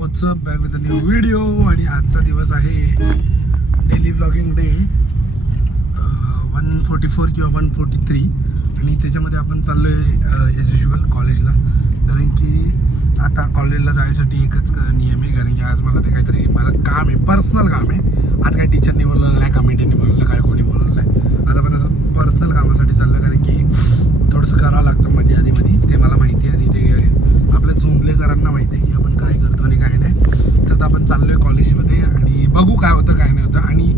WhatsApp back with a new video. आणि आजचा दिवस आहे डेली ब्लॉगिंग डे 144 किंवा 143. आणि त्याच्यामध्ये आपण चाललो आहे ॲज युजल कॉलेजला. कारण की आता कॉलेजला जायसाठी एकच नियम आहे, कारण की आज मला ते काहीतरी मला काम आहे, पर्सनल काम आहे. आज काही टीचरनी बोलवलं नाही, कमिटीने बोलवलं काय, कोणी बोलवलं नाही. आज आपण असं पर्सनल कामासाठी चाललं, कारण की थोडंसं करावं लागतं मध्ये आधीमध्ये, ते मला माहिती आहे. आणि ते आपल्या चोंदलेकरांना माहिती आहे की आपण काय करतो आणि काय नाही. तर आता आपण चाललो आहे कॉलेजमध्ये आणि बघू काय होतं काय नाही होतं. आणि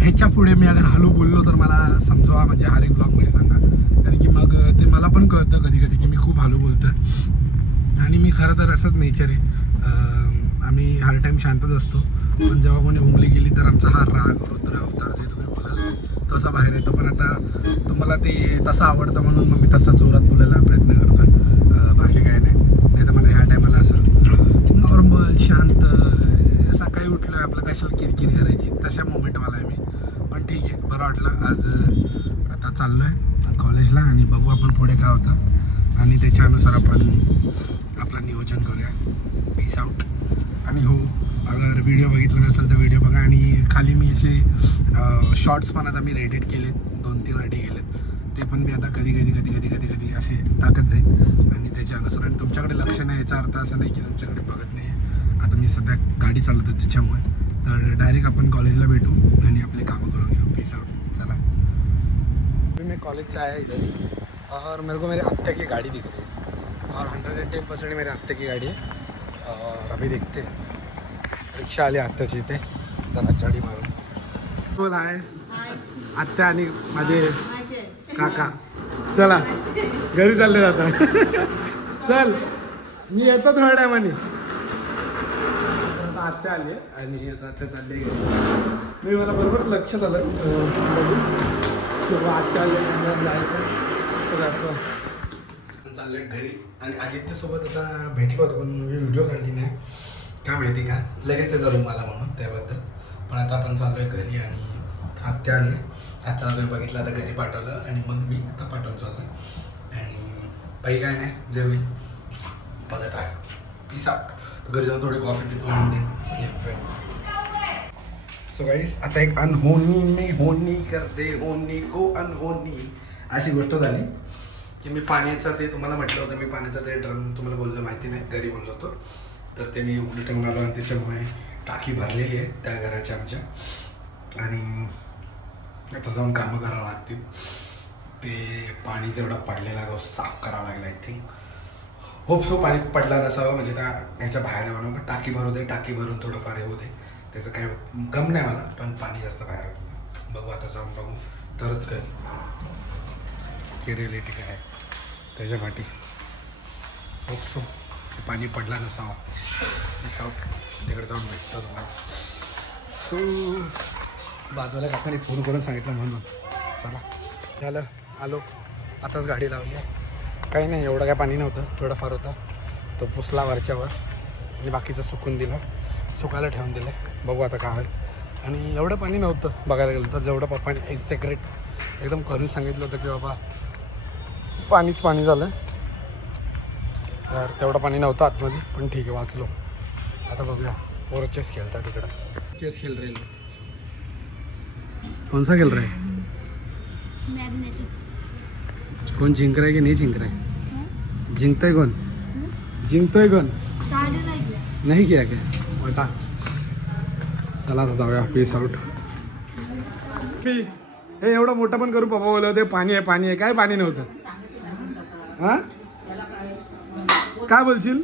ह्याच्या पुढे मी अगर हॅलो बोललो तर मला समजावा, म्हणजे हर एक ब्लॉगमध्ये सांगा, कारण की मग ते मला पण कळतं कधी कधी की मी खूप हॅलो बोलतो आहे. आणि मी खरं तर असंच नेचर आहे, आम्ही हर टाईम शांतच असतो, पण जेव्हा कोणी उंगली गेली तर आमचा हा राग रुद्र अवतार जे तुम्ही बोलाल तसा बाहेर येतो. पण आता तुम्हाला ते तसं आवडतं म्हणून मग मी तसा जोरात बोलायला प्रयत्न करतो, बाकी काय नाही. नाही तर मला ह्या टायमाला असं नॉर्मल शांत सकाळी उठलं आपलं कशाला किरकिर करायची तशा मोमेंटवाला आहे मी. पण ठीक आहे, बरं वाटलं. आज आता चाललो आहे कॉलेजला आणि बघू आपण पुढे काय होतं आणि त्याच्यानुसार आपण आपलं नियोजन करूया. Peace out. आणि हो, अगर व्हिडिओ बघितला नसेल तर व्हिडिओ बघा. आणि खाली मी असे शॉर्ट्स पण आता मी एडिट केलेत, 2-3 रेडी केलेत, ते पण मी आता कधी असे टाकत जाईल. आणि त्याच्यानुसार, आणि तुमच्याकडे लक्ष नाही याचा अर्थ असं नाही की तुमच्याकडे बघत नाही आहे. आता मी सध्या गाडी चालवतो त्याच्यामुळे. तर डायरेक्ट आपण कॉलेजला भेटू आणि आपले कामं करून घेऊ. Peace out. चला. मैं कॉलेज से आया इधर और मेरे को मेरे आत्या की गाड़ी दिख रही है और 110% मेरे आत्या की गाड़ी है. और अभी देखते रिक्षा आली आत्याची इथे, जरा चढी मारून. बोल आहे आत्या आणि माझे काका. चला घरी चालले जाता. चल मी येतो थोड्या टायमाने. आता आत्या आली आणि आता आत्या चालली घरी. मी मला बरोबर लक्षात आलं किंवा आत्या आली जायचं सगळ्याचं. चाललंय घरी आणि आदित्यसोबत आता भेटलो होतो, पण मी व्हिडिओ काढली नाही, काय माहिती का लगेच त्याचा रूम आला म्हणून त्याबद्दल. पण आता आपण चाललोय घरी आणि आत्या आली. आत्याला तुम्ही बघितलं, आता घरी पाठवलं आणि मग मी आता पाठवून चाललोय. आणि काही काय नाही, जे होईल बघत आहे. Peace out. घरी जाऊन थोडी कॉफी पितो आणि स्लीप. सो गाईस, आता एक अनहोनी में होनी करते होनी को अनहोनी अशी गोष्ट झाली की मी पाण्याचं ते तुम्हाला म्हटलं होतं, मी पाण्याचं ते ड्रम तुम्हाला बोललं माहिती नाही, घरी बोललो होतो. तर ते मी उलट ठेवून आलो आणि त्याच्यामुळे टाकी भरलेली आहे त्या घराच्या आमच्या. आणि आता जाऊन कामं करावं लागतील. ते पाणी जेवढा पडलेला तो साफ करावा लागला. आय थिंक होप सो पाणी पडला नसावा, म्हणजे त्या ह्याच्या बाहेर येऊ नका. टाकी भरू दे, टाकी भरून थोडंफार हे होते, त्याचं काही गम नाही मला, पण पाणी जास्त बाहेर बघू. आता जाऊन बघू तरच काय की रिलेटी काय आहे त्याच्या पाठी. होप सो पाणी पडला नसावा. Miss out. तिकडे जाऊन भेटतो तुम्हाला. बाजूला काकाने फोन करून सांगितलं म्हणून. चला झालं, आलो. आताच गाडी लावली आहे. काही नाही, एवढं काय पाणी नव्हतं, थोडंफार होता, तो पुसला वरच्यावर आणि बाकीचं सुकून दिलं, सुकायला ठेवून दिलं. बघू आता काय होईल. आणि एवढं पाणी नव्हतं बघायला गेलं तर, जेवढं पप्पाने सेक्रेट एकदम करून सांगितलं होतं की बाबा पाणीच पाणी झालं, तर तेवढं पाणी नव्हतं आतमध्ये. पण ठीक आहे, वाचलो. आता बघूया. पोरं चेस खेळतात तिकडं. चेस खेळ रहे. कौन सा खेल रहा है? कौन जिंक रहा है की नहीं जिंक रहा है? जिंकता है कौन? जिंकतोय कौन? नहीं किया क्या बता. चला आता जाऊया. Peace out. हे एवढं मोठं पण करू पप्पा बोलव ते पाणी आहे पाणी आहे. काय पाणी नव्हतं. हां काय बोलशील?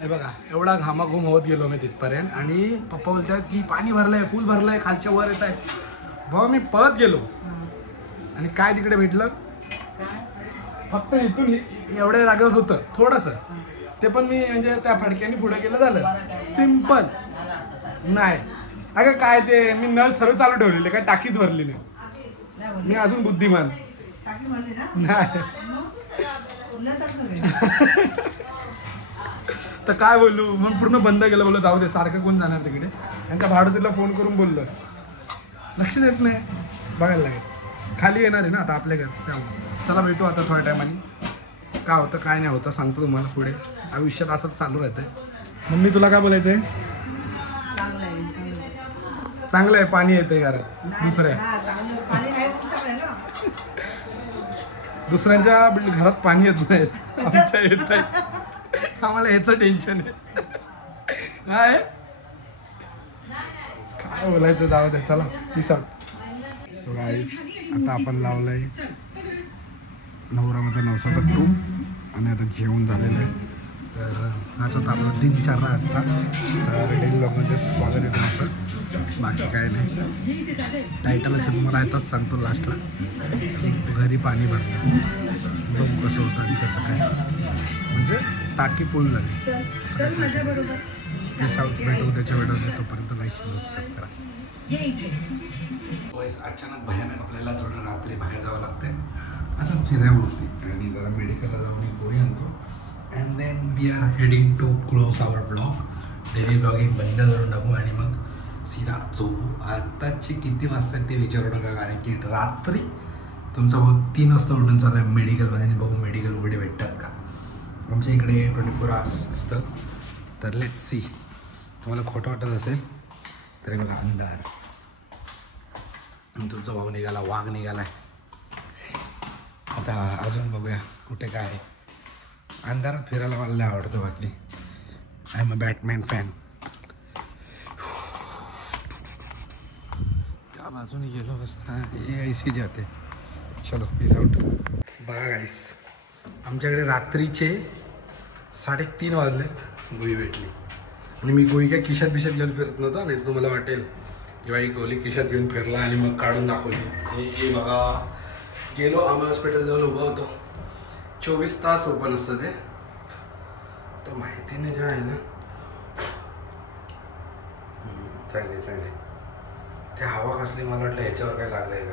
हे बघा, एवढा घामाघूम होत गेलो मी तिथपर्यंत आणि पप्पा बोलतात की पाणी भरलंय, फुल भरलंय, खालच्या वर येत आहे. भाऊ मी पळत गेलो आणि काय तिकडे भेटलं, फक्त इथून एवढ्या जागेवर होतं थोडंसं, ते पण मी म्हणजे त्या फडक्याने पुढे गेलं झालं. सिम्पल. नाही अगं काय ते मी नळ सर्व चालू ठेवलेले, काय टाकीच भरली नाही. मी अजून बुद्धिमान नाही. तर काय बोलू, मग पूर्ण बंद केलं. बोललो जाऊ दे, सारखं कोण जाणार तिकडे. आणि त्या भाडोतीला फोन करून बोललं, लक्ष देत नाही. बघायला लागेल, खाली येणार आहे ना आता आपल्या घर, त्यामुळे चला भेटू आता थोड्या टायमाने. काय होतं काय नाही होतं सांगतो तुम्हाला पुढे. आयुष्यात असंच चालू राहतंय. मम्मी तुला काय बोलायचंय? चांगलं आहे पाणी येते घरात. दुसऱ्यांच्या घरात पाणी येत नाहीत, आमच्या येत आहे. आम्हाला ह्याचं टेन्शन आहे. काय काय बोलायचं जाऊ दे चला पीस आउट. सो गाईस आता आपण लावलंय नवरामाचा नवसाचा टूप आणि आता जेवण झालेलं आहे. तर हाच होता आपला दिनचर्या आजचा. तर डेली ब्लॉगमध्ये स्वागत आहे तुमचं. बाकी काय नाही, टायटल असं तुम्हाला येतच सांगतो लास्टला की घरी पाणी भरलं बघू कसं होतं आणि कसं काय, म्हणजे टाकी फुल झाली. Peace out. भेटू त्याच्या व्हिडिओ, तोपर्यंत लाईक सबस्क्राईब करा. अचानक भयानक आपल्याला थोडं रात्री बाहेर जावं लागतंय असं फिरायवरती आणि जरा मेडिकलला जाऊन एक गोळी आणतो. And then we are heading to close our blog. Daily blogging बंद करून टाकू आणि मग सीधा झोपू. आत्ताचे किती वाजता ते विचारू नका, कारण की रात्री तुमचा भाऊ 3 वाजता उठून चालू आहे मेडिकलमध्ये आणि बघू मेडिकल उघडे भेटतात का. आमच्या इकडे 24 hours असतं. तर लेट सी. तुम्हाला खोटं वाटत असेल तरी बघा अंधार. तुमचा भाऊ निघाला, वाघ निघालाय. आता अजून बघूया कुठे काय आहे. अंधारात फिरायला मला लय आवडतं. बाकी I am a Batman fan. त्या बाजूने गेलो असता ऐसी जाते. चलो पीस आउट. बघा गाईस आमच्याकडे रात्रीचे 3:30 वाजलेत. गोळी भेटली आणि मी गोळी काय खिशात बिशात घेऊन फिरत नव्हता. नाही तुम्हाला वाटेल जेव्हा ही गोळी खिशात घेऊन फिरला आणि मग काढून दाखवली. हे बघा गेलो आम्ही हॉस्पिटल जाऊन उभा होतो. 24 तास ओपन असतं ते. तर माहितीने जे आहे ना चांगली चांगली ते हवा कसली मला वाटलं ह्याच्यावर काय लागलं आहे का.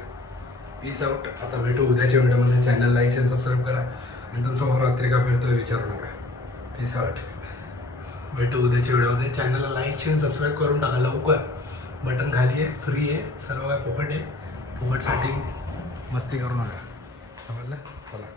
Peace out. आता भेटू उद्याच्या व्हिडिओमध्ये. चॅनल लाईक शेअर सबस्क्राईब करा आणि तुमचा भाऊ रात्री का फिरतोय विचारू नका. Peace out. भेटू उद्याच्या व्हिडिओमध्ये. चॅनलला लाईक शेअर सबस्क्राईब करून टाका लवकर. बटन खाली आहे, फ्री आहे, सर्व काय फुकट आहे. फुकटसाठी मस्ती करू नका. समजलं. चला.